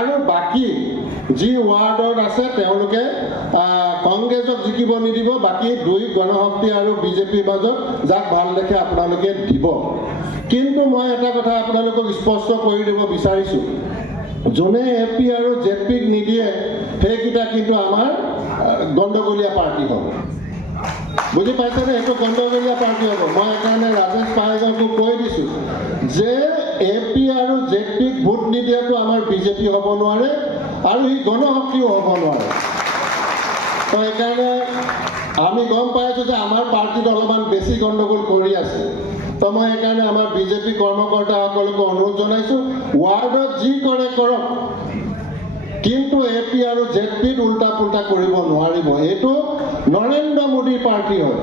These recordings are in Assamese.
আৰু বাকী যি ৱাৰ্ডত আছে তেওঁলোকে কংগ্ৰেছক জিকিব নিদিব, বাকী দুই গণশক্তি আৰু বিজেপিৰ মাজত যাক ভাল দেখে আপোনালোকে দিব। কিন্তু মই এটা কথা আপোনালোকক স্পষ্ট কৰি দিব বিচাৰিছোঁ, যোনে AP আৰু ZPক নিদিয়ে সেইকেইটা কিন্তু আমাৰ গণ্ডগোলীয়া পাৰ্টি হ'ব। বুজি পাইছেনে? এইটো গণ্ডগোলীয়া পাৰ্টি হ'ব। মই সেইকাৰণে ৰাজেশ পাইজাকো কৈ দিছোঁ যে AP আৰু ZPক ভোট নিদিয়াটো আমাৰ বিজেপি হ'ব নোৱাৰে আৰু সি গণশক্তিও হ'ব নোৱাৰে। তো সেইকাৰণে আমি গম পাইছোঁ যে আমাৰ পাৰ্টিত অলপমান বেছি গণ্ডগোল কৰি আছে। তো মই সেইকাৰণে আমাৰ বিজেপি কৰ্মকৰ্তাসকলকো অনুৰোধ জনাইছোঁ, ৱাৰ্ডত যি কৰে কৰক, কিন্তু AP আৰু ZPত উল্টা পুল্টা কৰিব নোৱাৰিব। এইটো নৰেন্দ্ৰ মোদীৰ পাৰ্টি হয়,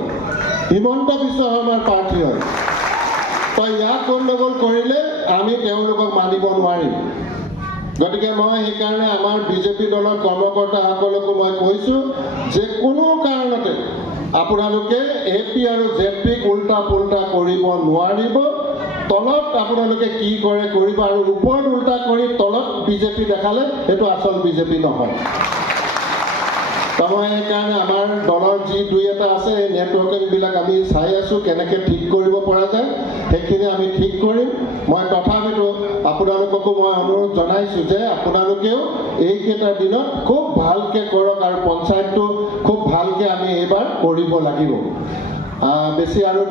হিমন্ত বিশ্ব শৰ্মাৰ পাৰ্টি হয়। তো ইয়াক গণ্ডগোল কৰিলে আমি তেওঁলোকক মানিব নোৱাৰিম। গতিকে মই সেইকাৰণে আমাৰ বিজেপি দলৰ কৰ্মকৰ্তাসকলকো মই কৈছোঁ যে কোনো কাৰণতে আপোনালোকে AP আৰু ZPক উল্টা পুল্টা কৰিব নোৱাৰিব। তলত আপোনালোকে কি কৰে কৰিব, আৰু ওপৰত উল্টা কৰি তলত বিজেপি দেখালে সেইটো আচল বিজেপি নহয়। তো মই সেইকাৰণে আমাৰ দলৰ যি দুই এটা আছে এই নেটৱৰ্কিংবিলাক আমি চাই আছোঁ, কেনেকৈ ঠিক কৰিব পৰা যায় সেইখিনি আমি ঠিক কৰিম। মই তথাপিতো আপোনালোককো মই অনুৰোধ জনাইছোঁ যে আপোনালোকেও এইকেইটা দিনত খুব ভালকৈ কৰক আৰু পঞ্চায়তটো খুব ভালকৈ আমি এইবাৰ কৰিব লাগিব। বেছি আৰু